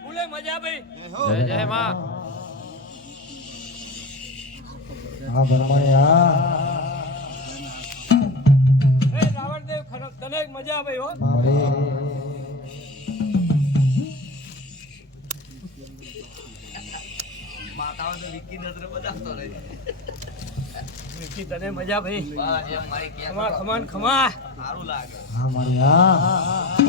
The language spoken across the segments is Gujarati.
ફૂલે મજા ભાઈ જય જય માં હા ભરમાયા એ રાવણદેવ ખરો તને મજા ભાઈ હો મારે માતાઓ તો વિકી નજરે બજાવતો રહે વિકી તને મજા ભાઈ બસ એમ મારી કે ખમા ખમાન ખમા સારું લાગે હા મારિયા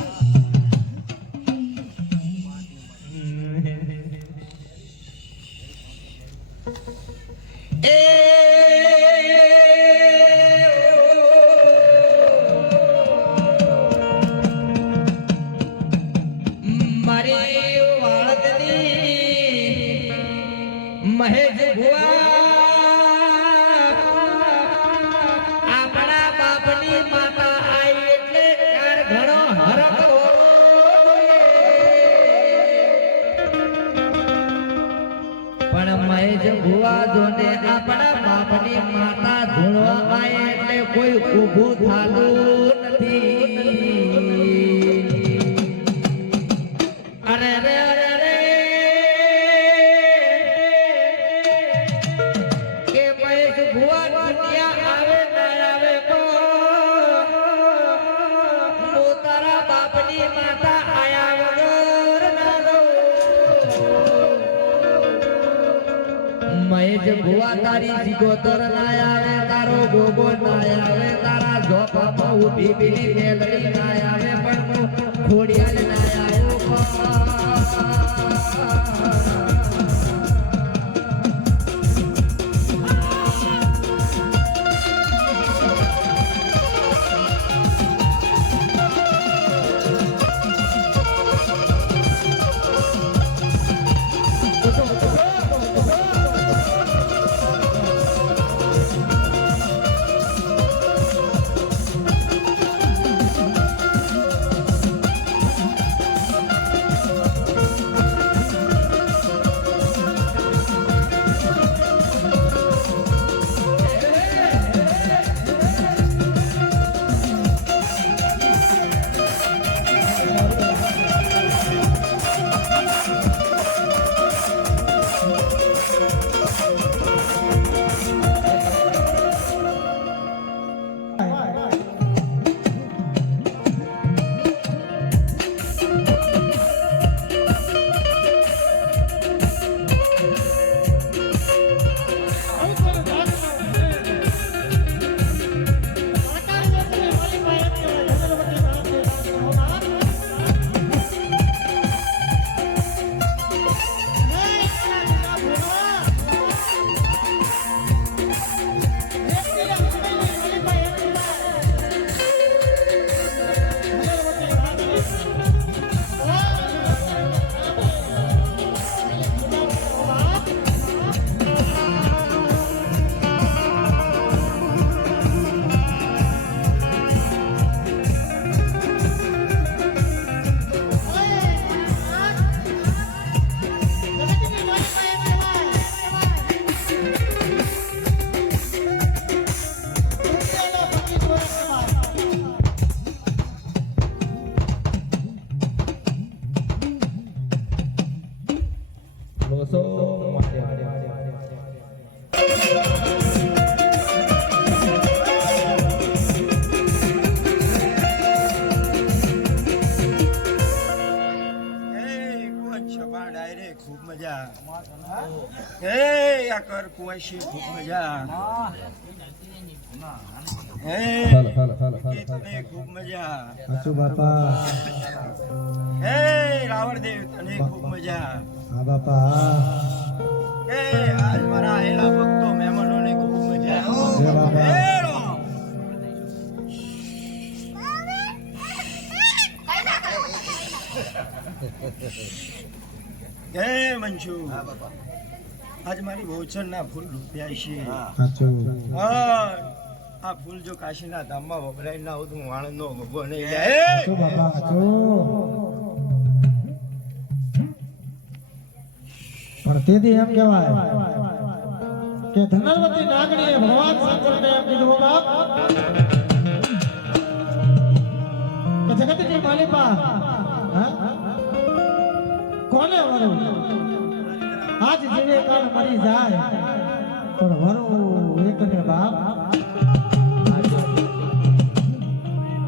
મહેશ ભુવા આપણા બાપની માતા આઈ એટલે યાર ઘણો હરખ પણ મહેશ ભુવા જોને આપણા બાપની માતા ધૂળવા આય એટલે કોઈ ઊભું થાલું નથી અરે રે મહેશ ભુવા તારી જીગોતર ના આવે તારો ગોગો ના આવે તારા ઝોપામાં ઊભી પીલી મેલડી ના આવે પણ ખોડિયાલ ના આવ્યો ખૂબ મજા હે આ કર કુવાશી ખૂબ મજા હે તને ખૂબ મજા સાચું બાપા હે રાવણદેવ તને ખૂબ મજા હા બાપા હે આજ મારા આયેલા ભક્તો મહેમાનોને ખૂબ મજા જય બાપા. હે રામ. હે મંજુ આજ મારી બહુચર ના ફૂલ રૂપિયા છે સાચું આ ફૂલ જો કાશીના ધામમાં વપરાય ના હોતું વાણંદ નો ગોગો નહીં સાચું બાપા સાચું પણ તેથી એમ કહેવાય કે ધનવતી નાગણીએ ભગવાન શંકરને એમ કીધું બાપ કે જગતની માલિક પા હા? કોને વરું આજ જીવે કાલ મરી જાય પણ વરું એકને બાપ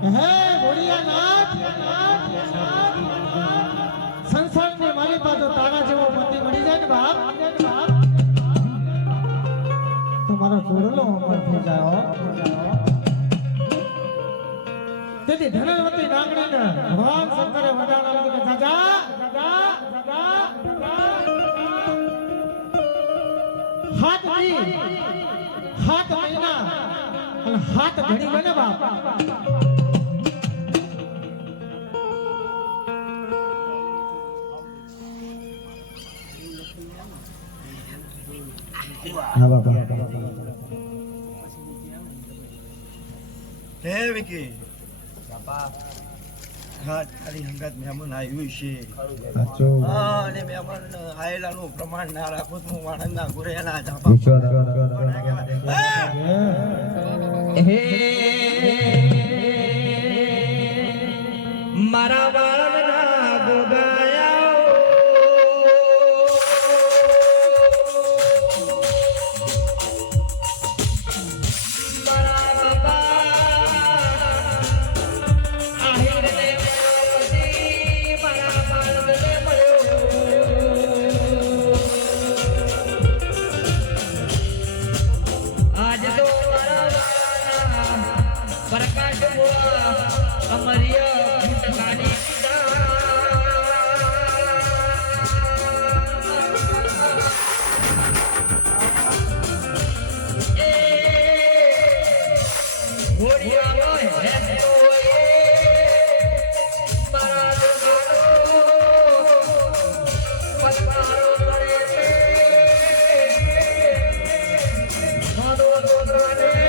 હે ભોળિયાનાથ સંસારની મારી પાસે તારા જેવો પતિ મળી જાય ને બાપ તો મારો જોડલો અમર થઈ જાય હો. તેથી ધનવતી નાગણીને ભગવાન શંકરે વડાણા કે દાદા હાથ મહિના અને હાથ ઘડી બને બાપ હા બાપા હે વિકી હા તારી હંગાત મહેમાન આવ્યું છે હા અને મહેમાન આયેલાનું પ્રમાણ ના રાખો તો હું વાણંદના ગુરેના ધાપા હે મારા બાળના ગોગાયા મારા બાબા આહિરને મારતી મારા બાળને મળ્યો આજ તો પ્રકાશ બોલા અમરિય ગાડી એ ઘોડિયાનો હેતો એ મારા દુકાનો પત્તારો કરે છે માનો દોડને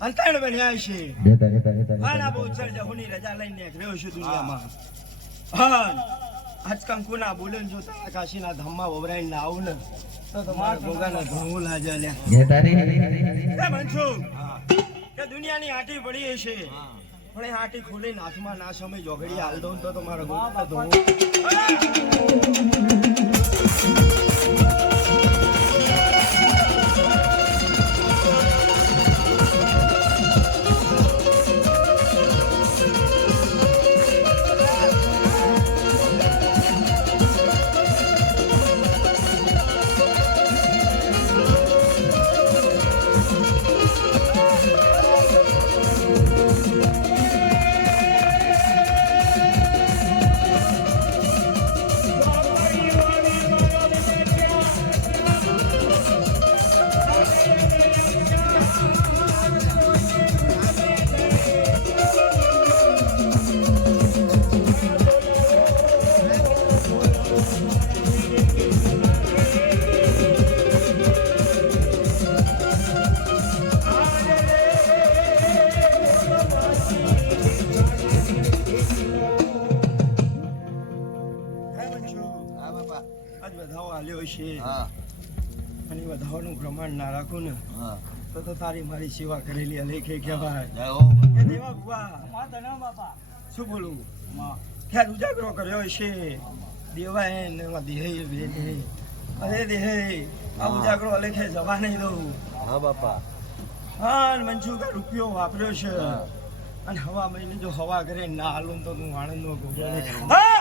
અંતણ બન્યા છે આના બહુ ચરજહોની રજા લઈને રહ્યો છું દુનિયામાં હા આજ કંકુના બોલન જો કાશીના ધામમાં વવરાઈ ના આવું ને તો તમારા ભોગાના ધોવું લાજા લ્યા મનસુ કે દુનિયાની આટી પડી છે પણ એ આટી ખોલીને હાથમાં ના સમય જોગડી હાલ દઉં તો તમારા ભોગાના ધોવું પ્રમાણ ના રાખું ને તો તારી મારી સેવા કરેલી અલેખે કહેવાય દેવા ભુવા શું બોલું ખ્યાલ ઉજાગરો કર્યો છે દેવાય ને દેહે બેને અરે દેહે આ ઉજાગરો લેખે જવા નહીં દઉં હા બાપા હા મંજુ કા રૂપિયો વાપર્યો છે અને હવા મહિને જો હવા કરે ના હાલું તો તું આનંદ નો ગોગો હા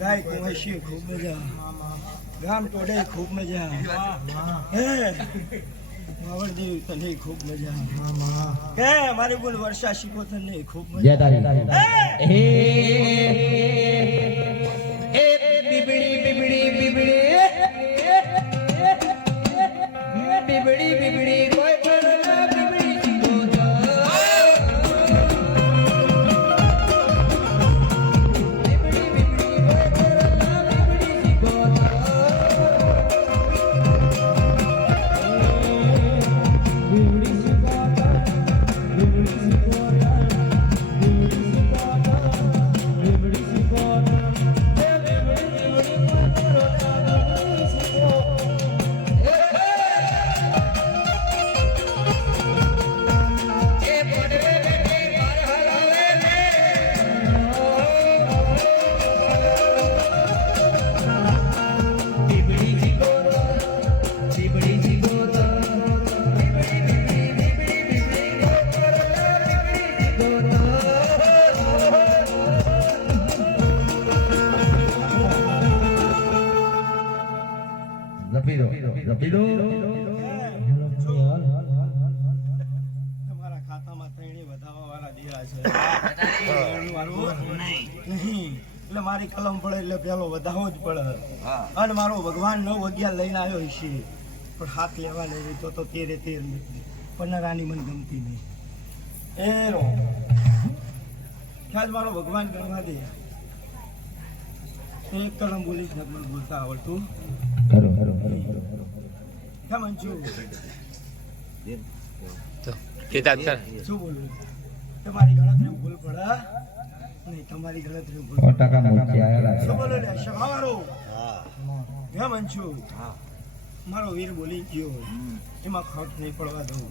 ગાય કુંવશી ખૂબ મજા ગામ ટોડે ખૂબ મજા હે માવળદેવ તને ખૂબ મજા હે મારી બોલ વર્ષા શીખો તને ખૂબ મજા હે એ બીબડી બીબડી બીબડી બીબડી બીબડી કોઈ પણ બીબડી જીવો તમારા ખાતામાં ત્રણે વધાવા વાળા દિયા છે નહીં એટલે મારી કલમ પડે એટલે પેલો વધાવો જ પડે અને મારો ભગવાન 9-11 લઈને આવ્યો છે પણ હાથ લેવા લઈ તો 13 નથી પન્નારાની મને ગમતી નહીં એ રો ખ્યાલ મારો ભગવાન ગણવા દે એક કલમ બોલીશ ને મને બોલતા આવડતું કેમ અંજુ શું બોલું તમારી ગણતરી ભૂલ પડે નહીં તમારી ગણતરી ભૂલ શું બોલો લે શભાવાળો કેમ અંજુ મારો વીર બોલી ગયો એમાં ખોટ નહીં પડવા દઉં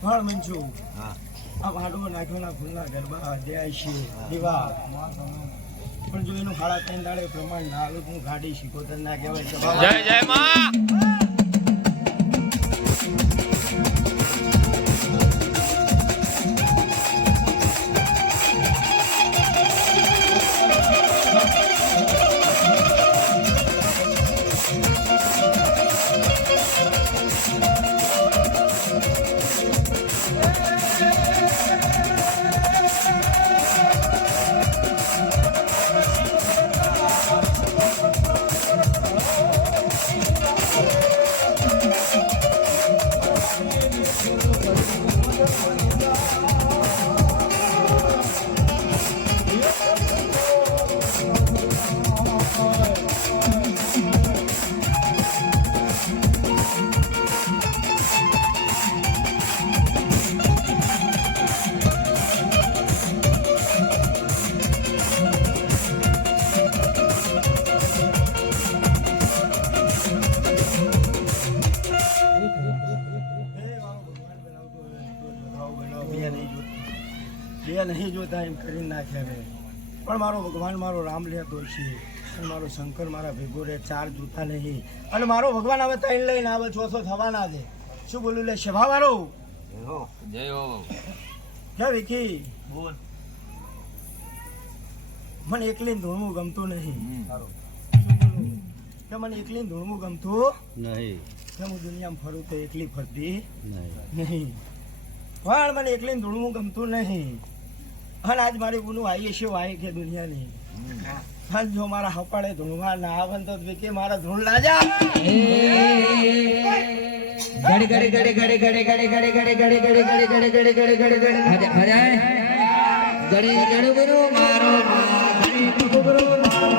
પણ મંજુ આ ભાડો નાખ્યોના ફૂલના ગરબા જાય છે દીવા પણ જો એનું 3.5 દાડે પ્રમાણ ના આલું હું ગાડી શીખોતર ના કહેવાય જય જય માં Oh બે નહીં જોતા એમ કરી નાખે હવે. પણ મારો ભગવાન મારો રામ લેતો છે અને મારો શંકર મારા ભેગો રે, 4 જોતા નહીં. અને મારો ભગવાન હવે 3 લઈને આવે, ચોથો થવા ના દે. શું બોલું લે સભા વાળો? જય હો ક્યાં વિકી? બોલ. મને એકલીને ધૂળવું ગમતું નહીં. કે મને એકલીને ધૂળવું ગમતું નહીં. કે હું દુનિયામાં ફરું તો એકલી ફરતી નહીં. પણ મને એકલીને ધૂળવું ગમતું નહીં. અને આજ મારી ગુનું આવી છે વાય કે દુનિયાની. અને જો મારા હપાડે ધૂળવા ના આવે તો વિકી મારા ધૂળ ના જા. ગડી ગડી ગડી ગડી ગડી ગડી ગડી ગડી ગડી ગડી ગડી ગડી ગડી ગડી ગડી ગડી હજાય ગડી ગડી ગુરુ મારો ગડી ગુરુ મારો.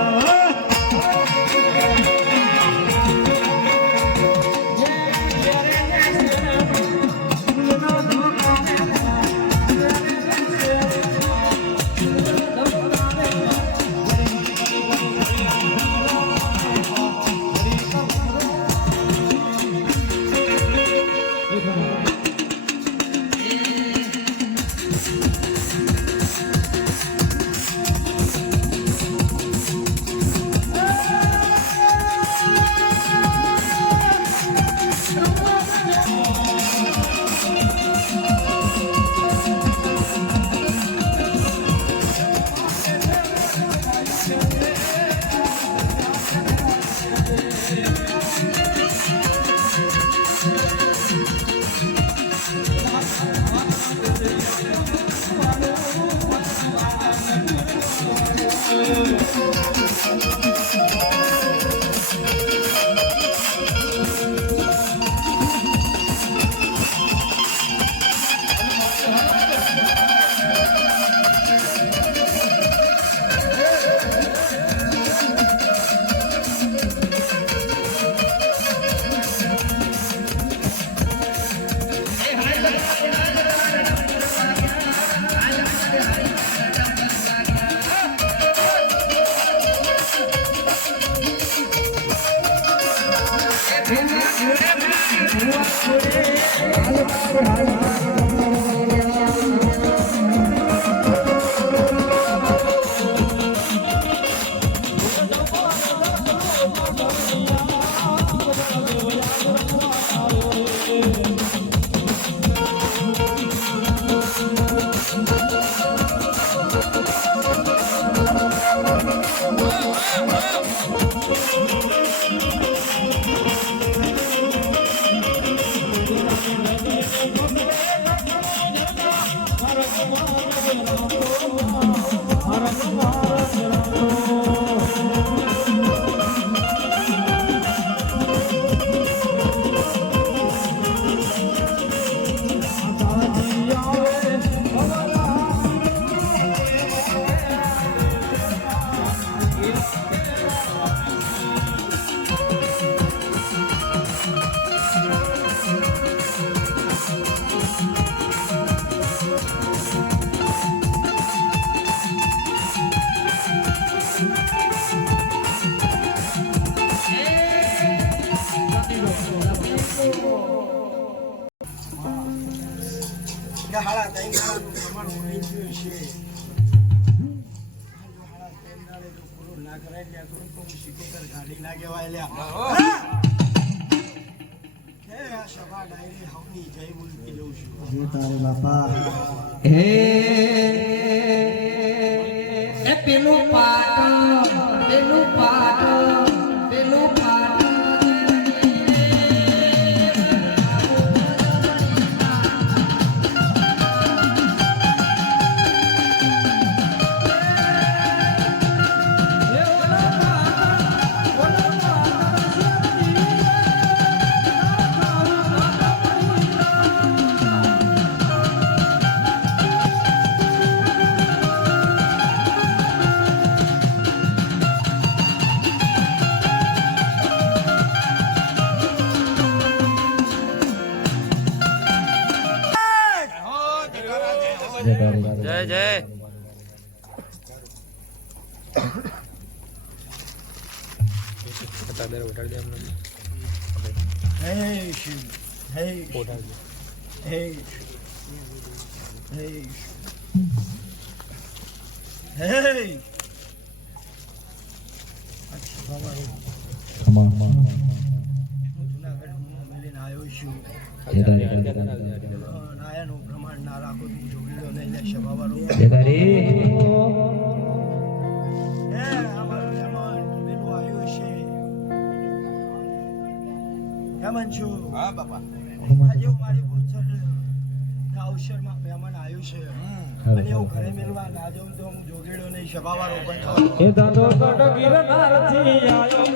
હાડા 3 દાડાનું પ્રમાણ વળી ગયું છે. હાડા 3 દાડે જો પૂરું ના કરાય લ્યા તો હું શીખોતર ગાડી ના કહેવાય લ્યા. હે આ સભા ડાયરી હવની જય બોલતી જઉં છું. જે તારે બાપા એ પેલું પાટ પેલું પાટ પેલું પાટ જય જય. હે શિવ હે હે હે હે અચ્છા બાબા હું જુનાગઢમાં મળીને આવ્યો છું નાયાનું પ્રમાણ ના રાખો તું જોગીડો નહીં લે સભાવાળો અમારું મહેમાન પેલું આવ્યું છે મહેમાન છું હા બાપા આજે હું મારી ભૂચર અવસરમાં મહેમાન આવ્યું છે અને હું ઘરે મેળવા ના જાઉં તો હું જોગીડો નહીં સભાવાળો પણ એ દાદો કડ ગિરનારથી આયો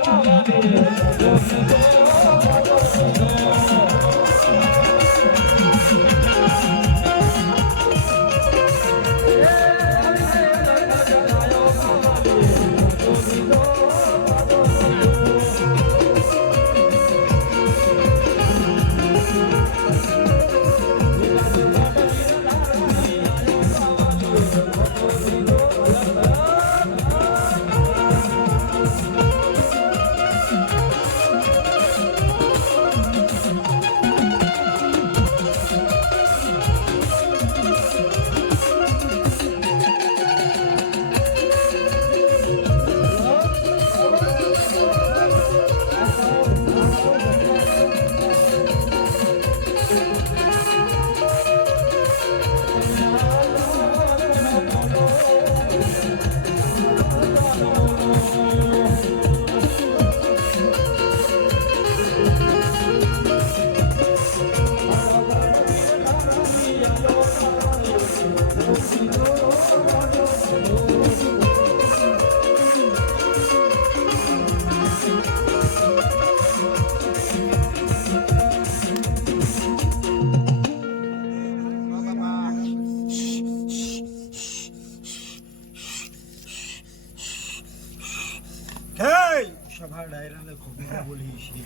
સભા ડાયરાને ખોબીને બોલી છે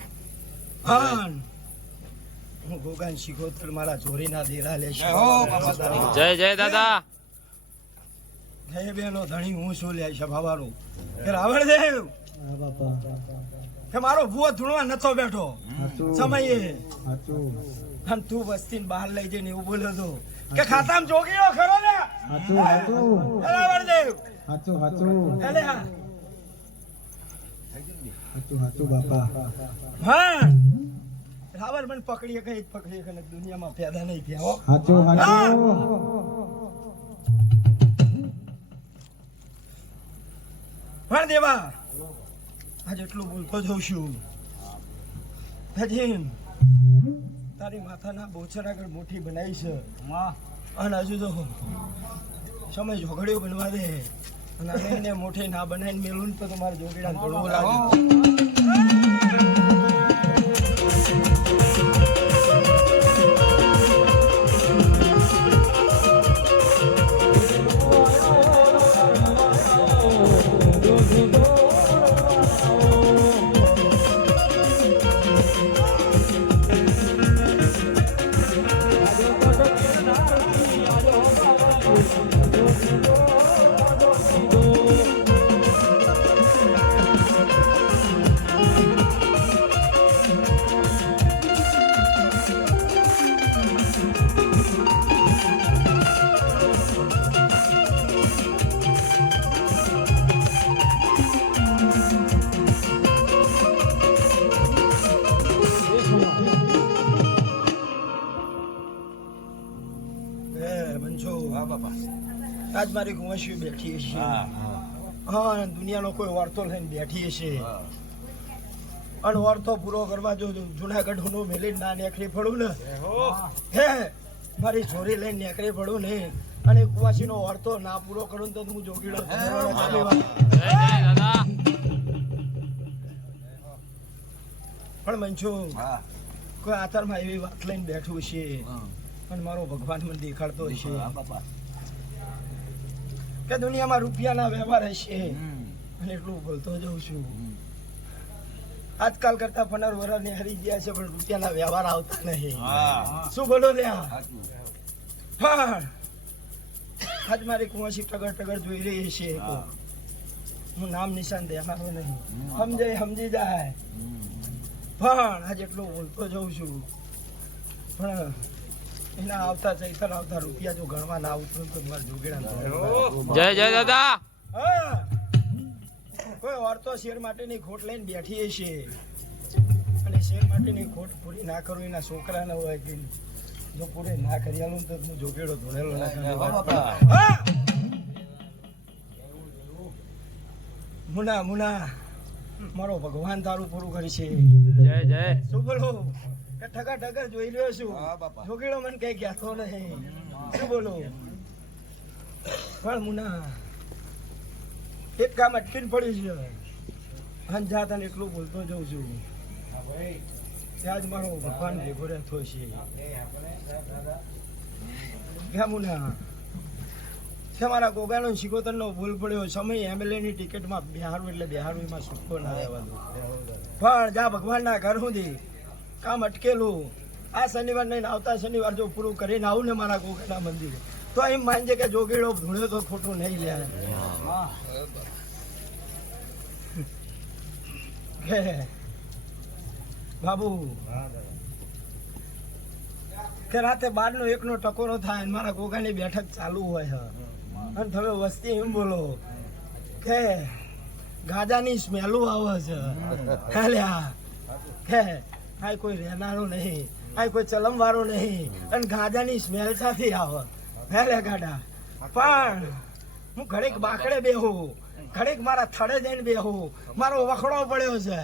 હાન હું ગોગાન શિકોતર મારા ચોરીના દેરા લે છે જય જય દાદા જય બેનો ધણી હું શું લે સભાવાળો કે રાવણદેવ હા બાપા કે મારો ભૂવો ધૂણવા નતો બેઠો સમયે હાચું અને તું વસ્તીને બહાર લઈ જઈને એવું બોલ્યો તો કે ખાતામાં જોગીઓ ખરો ને હાચું હાચું રાવણદેવ હાચું હાચું એટલે હાચું હાચું બાપા હા રાવણ મને પકડીએ કઈ દુનિયામાં પેદા નહીં થયા હો હાચું હાચું પણ દેવા આજ એટલું બોલતો જઉં છું હજી તારી માથાના બોચર આગળ મોટી બનાવી છે અને હજુ તો સમય ઝઘડ્યો બનવા દે અને એને મોટી ના બનાવીને મેળવું તો તમારે જોગીડા ઘણું લાગે આજ મારી ગુવાશી બેઠી છે હા દુનિયાનો કોઈ વાર્તો લઈને બેઠી છે અને વાર્તો પૂરો કરવા જો જુનાગઢ નું મેલી ના નેકરી પડું ને હે મારી છોરી લઈને નેકરી પડું ને અને કુવાસી નો વાર્તો ના પૂરો કરું તો હું જોગીડો પણ મનછુ કોઈ આતરમાં એવી વાત લઈને બેઠું છે પણ મારો ભગવાન મને દેખાડતો છે કે દુનિયામાં રૂપિયાના વ્યવહાર હશે અને એટલું બોલતો જઉં છું આજકાલ કરતા 15 વર્ષની હરી ગયા છે પણ રૂપિયાના વ્યવહાર આવતા નહીં શું બોલો લ્યા પણ આજ મારી કુંવાસી ટગર જોઈ રહી છે હું નામ નિશાન દેનારો નહીં સમજી જાય પણ આજ એટલું બોલતો જઉં છું પણ એના આવતા ચૈતર આવતા રૂપિયા જો ગણવા ના ઉતરું તો મારા જોગેડા જય જય દાદા. હા કોઈ ઓરતો શેર માટેની ખોટ લઈને બેઠી છે અને શેર માટેની ખોટ પૂરી ના કરું એના છોકરા ના હોય કે જો પૂરી ના કરી આલું તો હું જોગેડો ધોળેલો ના મુના મુના મારો ભગવાન તારું પૂરું કરી છે. જય જય. શું બોલો કે ઠગા ઠગર જોઈ રહ્યો છું જોગેડો મને કઈ કહેતો નહીં. શું બોલો પણ મુના એક કામ અટકીને પડ્યું છે અંજાત અને એટલું બોલતો જઉં છું ત્યાં જ મારો ભગવાન ભેગો રહેતો છે. ક્યાં મુના કે મારા ગોગાનો શિકોતરનો ભૂલ પડ્યો સમય એમએલએ ની ટિકિટમાં બિહારું એટલે બિહારું એમાં સુખો ના રહેવા દો પણ જા ભગવાનના ઘર સુધી કામ અટકેલું આ શનિવાર નહીં આવતા શનિવાર જો પૂરું કરીને આવું ને મારા ગોગાના મંદિરે તો એમ માનજે કે જોગેડો ભૂણ્યો તો ખોટું નહીં લે. બાબુ કે રાતે 12 નો 1 નો ટકોરો થાય અને મારા ગોગાની બેઠક ચાલુ હોય અને તમે વસ્તી એમ બોલો કે ગાજાની સ્મેલું આવે છે કે આ કોઈ રહેનારો નહીં આ કોઈ ચલમ વાળો નહીં અને ગાજાની સ્મેલ સાથે આવે હેલે ગાડા. પણ હું ઘડીક બાકડે બેહું ઘડીક મારા થડે જઈને બેહું મારો વખડો પડ્યો છે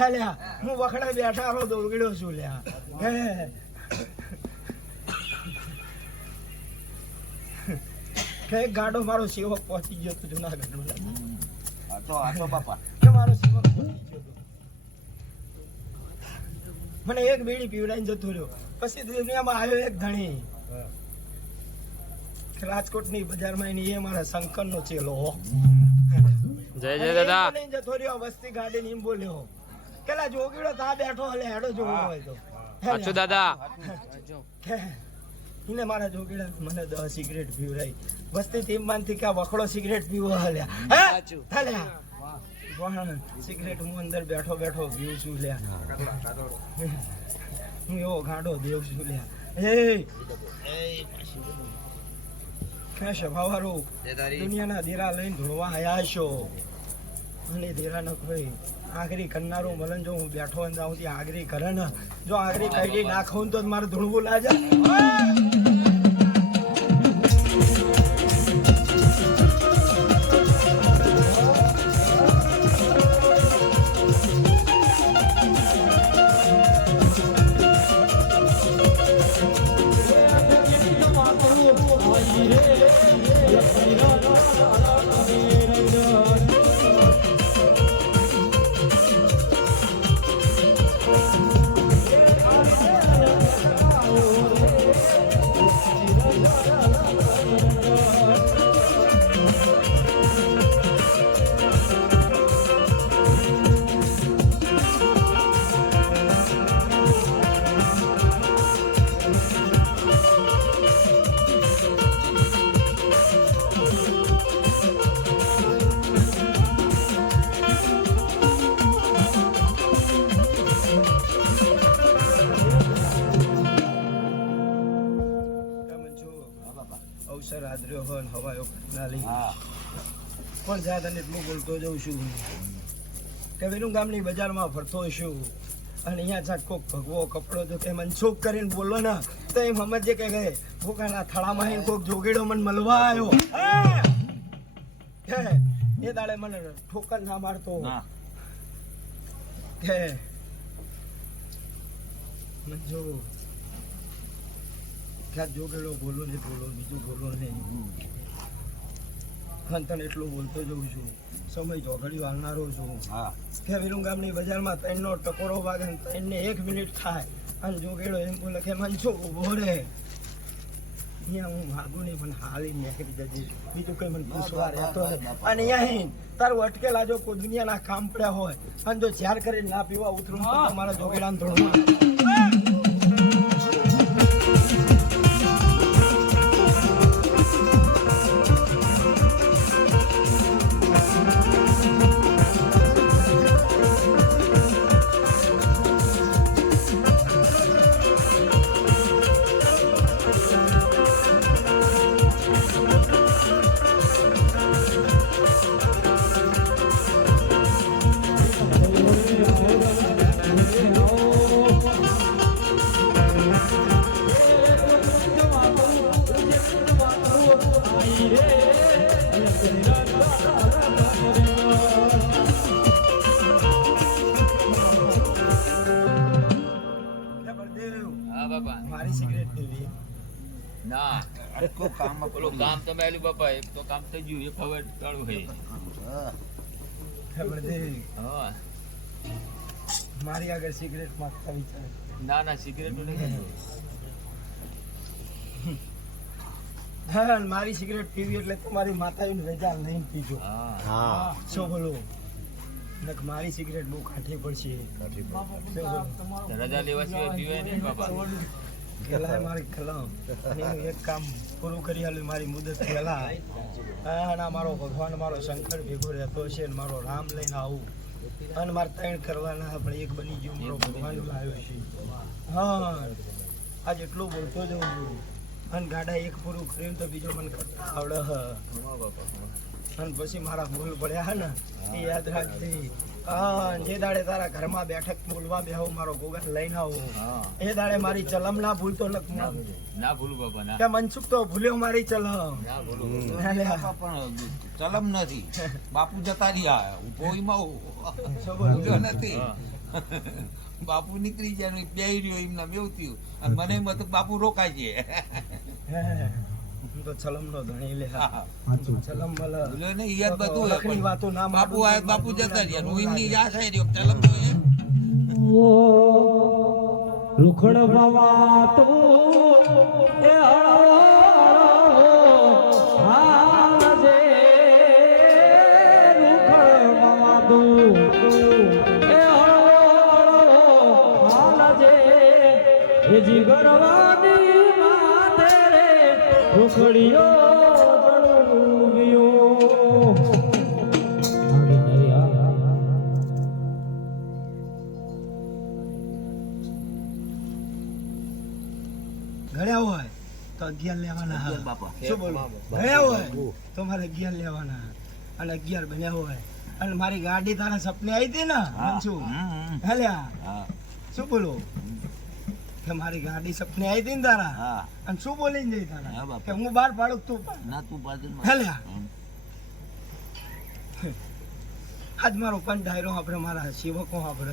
હેલ્યા હું વખડે બેઠા દોડગડ્યો છું લ્યા હે ગાડો મારો સેવક પહોંચી ગયો તો જુનાગઢમાં મારો સેવક પહોંચી ગયો મને એક બીડી પીવડાઈને જતો રહ્યો. પછી દુનિયામાં આવ્યો એક ધણી રાજકોટની બજારમાં એની એ મારા શંકર નો ચેલો જય જય દાદા. જતો રહ્યો વસ્તી ગાડી એમ બોલ્યો કેલા જોગીડો તા બેઠો હલે હેડો જોવો હોય તો સાચું દાદા. એને મારા જોગીડા મને 10 સિગરેટ પીવડાઈ વસ્તી ટીમ માંથી કે વખડો સિગરેટ પીવો હલ્યા સિગરેટ હું અંદર બેઠો બેઠો પીવું છું લ્યા હું એવો ગાડો દેવ છું લ્યા સભાવાળો દુનિયાના દેરા લઈને ધોળવા આયા છો અને દેરા ન કોઈ આગરી કરનારો મલન જો હું બેઠો અને જાઉં ત્યાં આગરી કરે ને જો આગરી કાઢી નાખું તો મારે ધૂળવું લાગે. અવસર આદર્યો હોય ને હવાયો ના લઈ પણ જ્યાં તને એટલું બોલતો જઉં છું કે વેલું ગામની બજારમાં ફરતો છું અને અહીંયા જાત કોક ભગવો કપડો જો કે મનસુખ કરીને બોલો ને તો એમ સમજે કે ભૂકાના થળામાં કોક જોગેડો મને મળવા આવ્યો એ દાડે મને ઠોકર ના મારતો કે જો જોગેડો બોલો ને બોલો બીજું બોલો નહીં તને એટલું બોલતો જઉં છું સમય ચોઘડી વાળનારો છું કે વિરુંગ ગામની બજારમાં 3 નો ટકોરો વાગે 3 ને 1 મિનિટ થાય અને જોગેડો એમ બોલે કે મનસુખ ઉભો રે અહીંયા હું માગું નહીં પણ હાલી નીકળી જજે બીજું કઈ મને પૂછવા રહેતો અને અહીંયા તારું અટકેલા જો કોઈ દુનિયાના કામ પડ્યા હોય અને જો જ્યાર કરીને ના પીવા ઉતરું તો મારા જોગેડાને ધોળમાં હે બળદેવ, હા બાપા મારી સિગરેટ પીવી. ના પેલું કામ તો મેલું બાપા એક તો કામ થઈ ગયું એક હવે ચાલુ છે હે બળદેવ, હા મારી આગળ સિગરેટ માંગતા વિચાર. ના ના સિગરેટ નહીં હા, મારી સિગરેટ પીવી એટલે તમારી માતાજીને વેચાણ નહીં પીજો. હા શું બોલો? નક મારી સિગરેટ બહુ કાઠી પડશે. શું બોલો? રજા લેવા સિવાય પીવાય નહીં બાપા પેલા મારી કલમ અને એનું એક કામ પૂરું કરી આલ્યું મારી મુદત પહેલા. અને મારો ભગવાન મારો શંકર ભેગો રહેતો છે અને મારો રામ લઈને આવું અને મારે ત્રણ કરવાના પણ એક બની ગયું મારો ભગવાન લાવ્યો છે. હા, આજ એટલું બોલતો જઉં છું અને ગાડા એક પૂરું કર્યું તો બીજો મને કરતા આવડે હ. અને પછી મારા ભૂલ પડ્યા હે ને એ યાદ રાખજે. હા, જે દાડે તારા ઘરમાં બેઠક બોલવા બેહો મારો ગોગા લઈને આવો એ દાડે મારી ચલમ ના ભૂલતો ના ભૂલું બાપા ના કે મનસુખ તો ભૂલ્યો મારી ચલમ. ના ભૂલું પણ ચલમ નથી બાપુ જતા રહ્યા કોઈમાં શું બોલું? ભૂલ્યો નથી હા. બાપુ નીકળી જાય ને બે રહ્યો એમના બેવ થયું અને મને એમ હતું બાપુ રોકાય છે હે, હું તો ચલમ નો ધણી લે. હા. ચલમ ભલે ભૂલ્યો ને ઈ યાદ બધું હોય લખણી પણ વાતો ના બાપુ માંડું. આયા બાપુ જતા રહ્યા હું એમની યાદ થઈ રહ્યો ચલમ તો એ રૂખડ બાવા તું એ હાલજે રૂખડ બાવા તું એ હાલજે એ જીગરવાની માથે રે રૂખડીઓ ઘડ્યા હોય તો 11 લેવાના. હા. બાપા. શું બોલું? ઘડ્યા હોય તો મારે 11 લેવાના અને 11 બન્યા હોય અને મારી ગાડી તારા સપને આવી હતી ને મનસુખ? હેલ્યા હા શું બોલું કે મારી ગાડી સપને આવી હતી ને તારા હા અને શું બોલીને જઈ હા, તારા બાપા. કે હું બહાર પાડું તું પાડ. ના તું પાછળ હેલ્યા આજ મારો પણ ડાયરો આપણે મારા સેવકો આપણે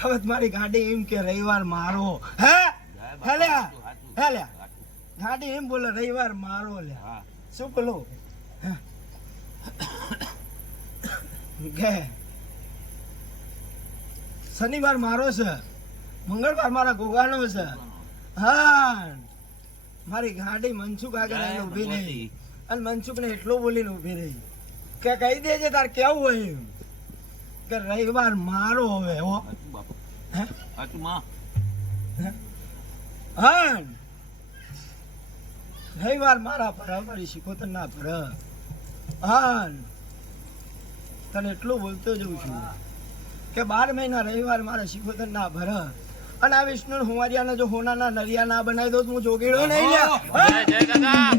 હવે તો મારી ગાડી એમ કે રવિવાર મારો હે હેલ્યા હેલ્યા ગાડી એમ બોલે રવિવાર મારો લ્યા. હા શું બોલો? કે શનિવાર મારો છે, મંગળવાર મારા ગોગાનો છે. હા, મારી ગાડી મનસુખ આગળ આવીને ઊભી રહી અને મનસુખ ને એટલું બોલીને ઊભી રહી કે કહી દેજે તાર કેવું હોય એમ કે રવિવાર મારો હવે હો. હાચું બાપા હે? હાચું માં હા, રવિવાર મારા પર મારી શીખોતર ના પર. હા, તને એટલું બોલતો જઉં છું કે 12 મહિના રવિવાર મારા શીખોતર ના ભર અને આ વિષ્ણુ હુંવારિયાને જો હોનાના નરિયા ના બનાવી દો તો હું જોગીડો નહીં લ્યા. હા? જય જય દાદા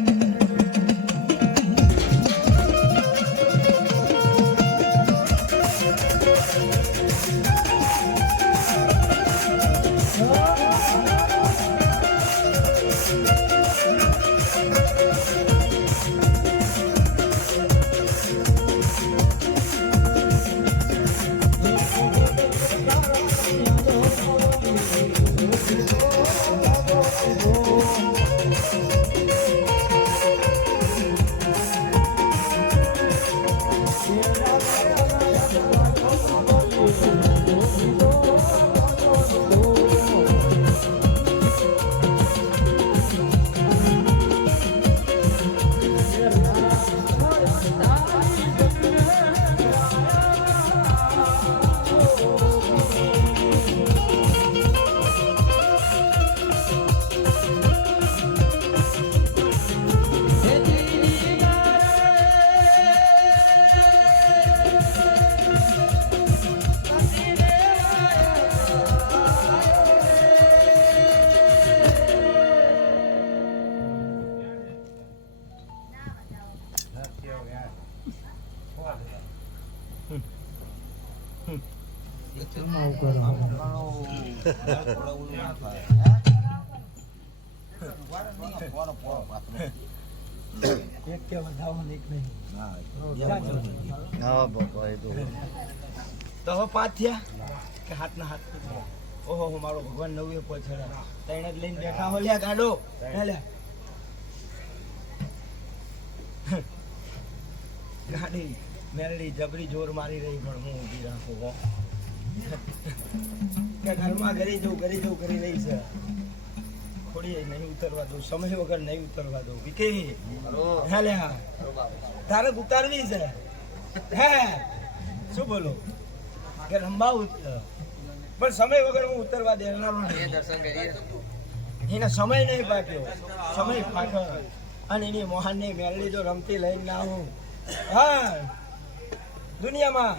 એક કે વધાવો ને એક નહીં. હા બાપા એ તો તો હવે 5 થયા કે હાથના હાથ? ઓહો મારો ભગવાન 9 પહોંચેડા. તૈણ જ લઈને બેઠા હો લ્યા ગાડો. લે ગાડી મેરડી જબરી જોર મારી રહી પણ હું ઊભી રાખું હો. કે ઘરમાં ઘરી જવું કરી રહી છે. થોડી નહીં ઉતરવા દઉં, સમય વગર નહીં ઉતરવા દઉં. વિકી હા લે હા તારે ઉતારવી છે હે શું બોલો કે રંબા પણ સમય વગર હું ઉતરવા દેનારો નહીં. એને સમય નહીં પાક્યો, સમય પાછળ. અને એની મોહનની મેળડી જો રમતી લઈને ના હું હા દુનિયામાં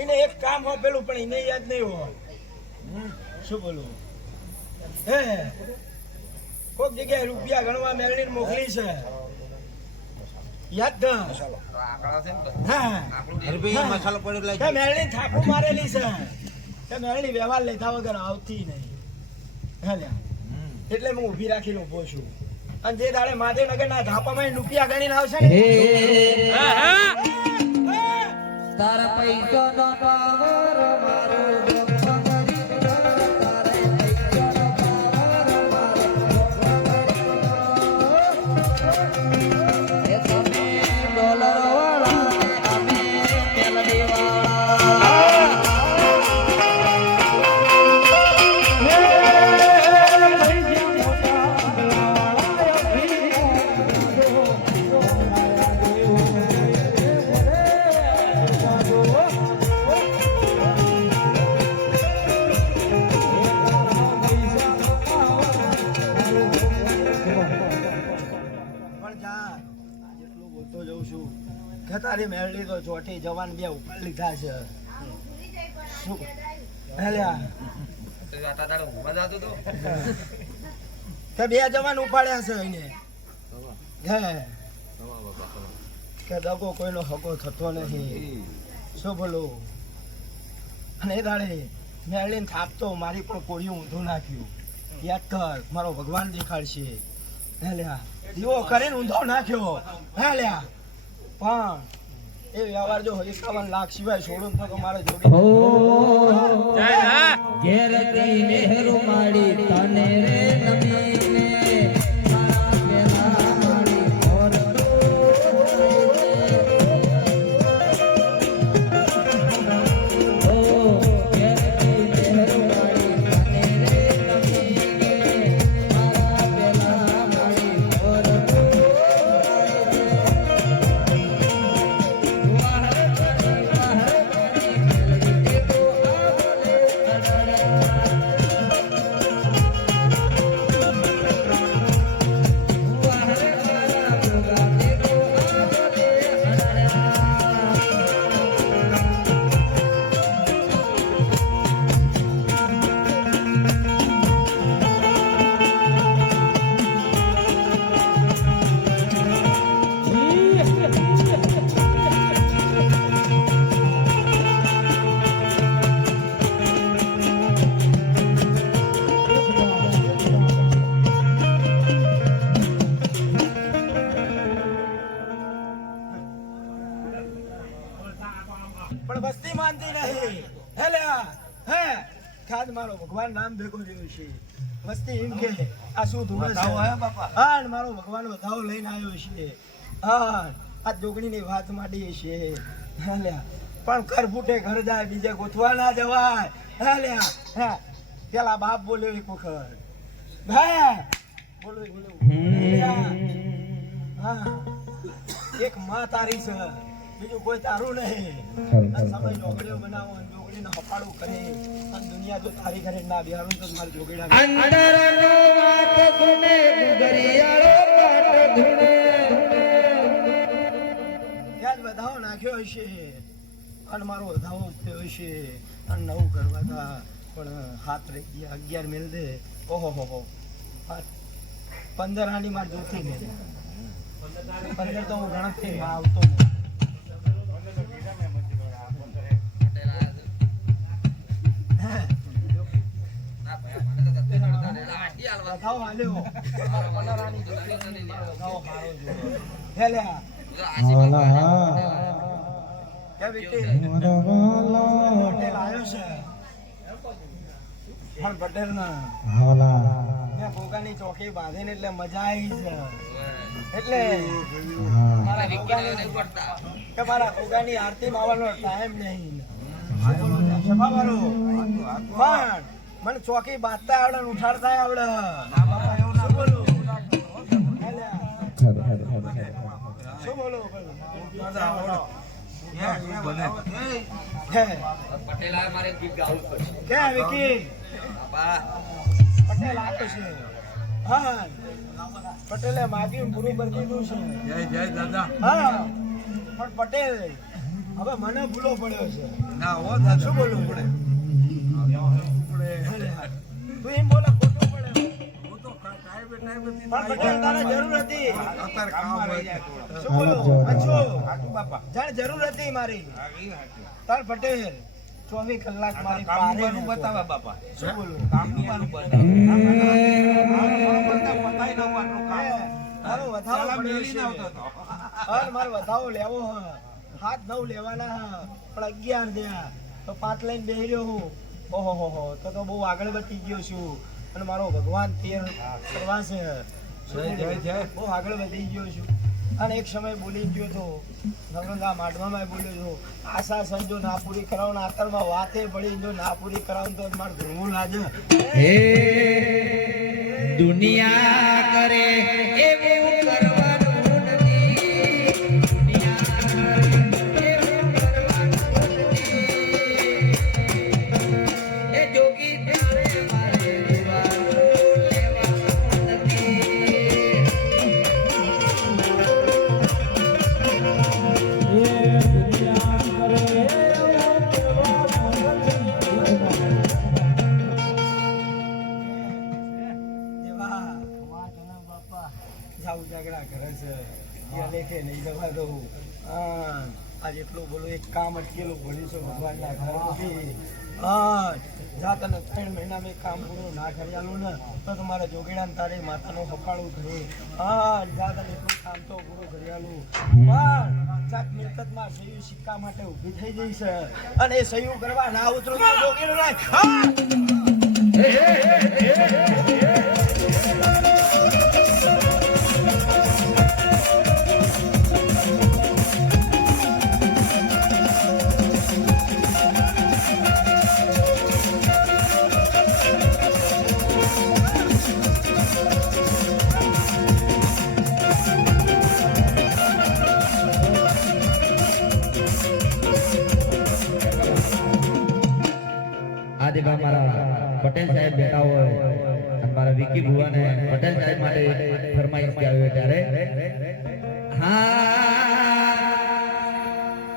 એને એક કામ આપેલું પણ એને યાદ નહીં હોય. શું બોલું હે કોઈક જગ્યાએ રૂપિયા ગણવા મેળવીને મોકલી છે યાદ કર. હા મસાલો પડેલો તે મેળવી થાપું મારેલી છે તે મેળવી વ્યવહાર લેતા વગર આવતી નહીં. હા લ્યા એટલે હું ઊભી રાખીને ઊભો છું. અને જે દાડે માધવનગરના ધાપામાં રૂપિયા ગણીને આવશે ને તારા પૈસો નો પાવર મારો તારી મેળવી તો ચોટી જવાન બે ઉપર લીધા છે. શું તે બે જવાન ઉપાડ્યા છે એને હે કે દગો કોઈનો હગો થતો નથી. શું બોલું અને એ દાડે મેળીને થાપતો મારી પણ કોળિયું ઊંધું નાખ્યું. યાદ કર મારો ભગવાન દેખાડશે. હે લ્યા દીવો કરીને ઊંધો નાખ્યો. હે લ્યા પણ એ વ્યવહાર જો 51 લાખ સિવાય છોડું તો મારે જોડે ઘેરતી મહેરુ માડી તને રે નમીને તારા પેલા માડી ઓર ઓ ઘેરતી મહેરુ માડી તને રે નમીને તારા પેલા માડી ઓર પણ વસ્તી માનતી નહીં. હે લ્યા હે ખાદ મારો ભગવાન નામ ભેગો રહ્યો છે. વસ્તી એમ કે આ શું ધૂળ છે હા ને મારો ભગવાન વધાવો લઈને આવ્યો છે. હા આ જોગણીની વાત માંડી છે. હે લ્યા પણ ઘર ફૂટે ઘર જાય બીજે ગોથવા ના જવાય. હે લ્યા હે પેલા બાપ બોલ્યો એક વખત હે બોલો હા એક માં તારી છે બીજું કોઈ તારું નહીં. સમય જોગડીઓ બનાવો અને જોગડીને હપાડું કરે અને દુનિયા જો તારી ઘરે ના બિહારું તો મારી જોગડા અંતરનો વાત સુને ગુગરિયાળો પાટ ધૂણે ત્યાં જ વધાવો નાખ્યો હશે અને મારો વધાવો થયો હશે અને નવું કરવા હતા પણ હાથ રહી ગયા 11 મેલ દે. ઓહો હો 15 આની માર જોતી ને 15 તો હું ગણતરી આવતો નહીં. વધાવો હાલ્યો. પનારાની જોડી વધાવો હારો જોડો. હે લ્યા. કે બેટી પટેલ આવ્યો છે. પણ પટેલ ના મેં ગોગાની ચોકી બાંધીને એટલે મજા આવી છે. એટલે મારા ગોગાની આરતી માં આવવાનો ટાઈમ નહીં. સભાવાળો પણ મને ચોકી બાંધતા આવડે ને ઉઠાડતા આવડે. શું બોલું? શું બોલું? પટેલ આ મારે ગીત ગાવું પડશે. કે વિકી પટેલ આપે છે. હા પટેલે માગ્યું બરોબર કીધું છે. જય દાદા. હા પણ પટેલ હવે મને ભૂલો પડ્યો છે. ના હો દાદા. શું બોલવું પડે? તું એમ બોલે ખોટું પડે. પણ પટેલ તારે જરૂર હતી. અત્યારે કામ હોય. શું બોલું? જાણે જરૂર હતી મારી. તાર પટેલ 24 કલાક મારી પારે કામનું બતાવે બાપા. શું બોલું? કામનું બતાવે. મારો વધાવો પેલા પડ્યો મેલીને આવતો છે. હતો. હાલ મારો વધાવો લેવો હ 7-9 લેવાના હ પણ 11 થયા તો 5 લઈને બેહી રહ્યો હું. ઓહો હો તો બહુ આગળ વધી ગયો છું અને મારો ભગવાન તેર કરવા છે. જય. બહુ આગળ વધી ગયો છું અને એક સમય બોલી ગયો તો નવરંગા માટવામાં બોલ્યો છો આશા સંજો ના પૂરી કરાવો ને આતરમાં વાતે પડી જો ના પૂરી કરાવો તો મારે ધર્મું લાગે. હે દુનિયા કરે એવું કરવાનું નથી. દુનિયા કરે એવું કરવાનું નથી. એ જોગી ત્યારે મારે લેવાનું નથી. દેવા વાહ જના બાપા જાવ જાગડા કરે છે એ લેખે નહીં જવા દઉં. હા આજ એટલું બોલું એક કામ અટકેલું ભણીશું ભગવાનના ઘરમાંથી. હા જા તને 3 મહિના મેં કામ પૂરું ના કર્યાલું ને તો તમારે જોગીડા ને તારી માતાનું હકાળું ઘરે. હા જા તને એટલું કામ તો પૂરું કર્યાલું પણ જાત મિલકતમાં સહી સિક્કા માટે ઊભી થઈ જઈ છે અને એ સહી કરવા ના ઉતરું તો જોગીનું નાય. હા આજે બા મારા પટેલ સાહેબ બેઠા હોય અને મારા વિકી ભુવાને પટેલ સાહેબ માટે ફરમાઈશ આવ્યો ત્યારે હા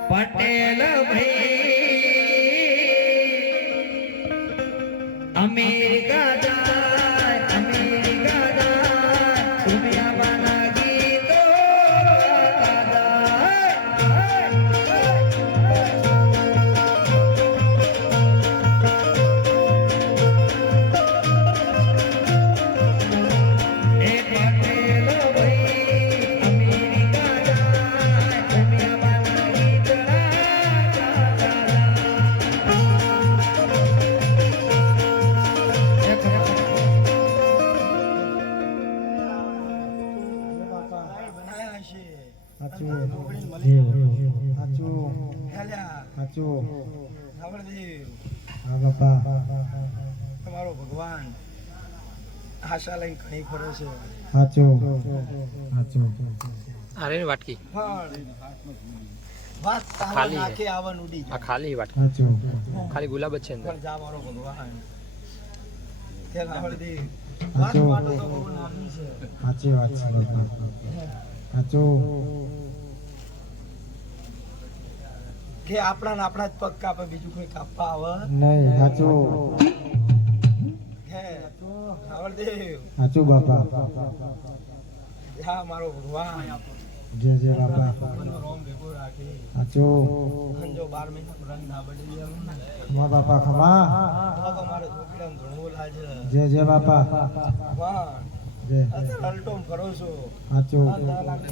પટેલ ભાઈ અમેરિકા જાય અમેરિકા જાય દુનિયામાંના ગીતો ગાતા એ પટેલ ભાઈ અમેરિકા જાય દુનિયામાંના ગીતો બનાયા છે. સાચું. અને ઢોકળી મળી સાચું. હેલ્યા. સાચું. સાંભળદેવ, હા બાપા. તમારો ભગવાન આશા લઈને ઘણી ફરે છે સાચું. સાચું. આરે વાટકી પણ વાત તારા ખાલી નાકે આવન ઉડી આ ખાલી વાટકી સાચું. ખાલી ગુલાબ જ છે અંદર પણ જા મારો ભગવાન કે સાંભળદેવ, વાત સાચું. વાતો તો બહુ નાની છે. સાચી વાત છે બાપા. સાચું. કે આપણા ને આપણા જ પગ કાપે બીજું કોઈ કાપવા આવે નહીં. સાચું. હે સાંભળદેવ, સાચું બાપા. હા મારો ભગવાન જય જય બાપા સાચું અને જો 12 મહિના રંગ ના બદલી આવું ને ખમા બાપા ખમા તો મારે છોકરાને ઘણું લાગે જય જય બાપા વાહ જય અત્યારે અલ્ટોમ ફરો છો સાચું આ લાગે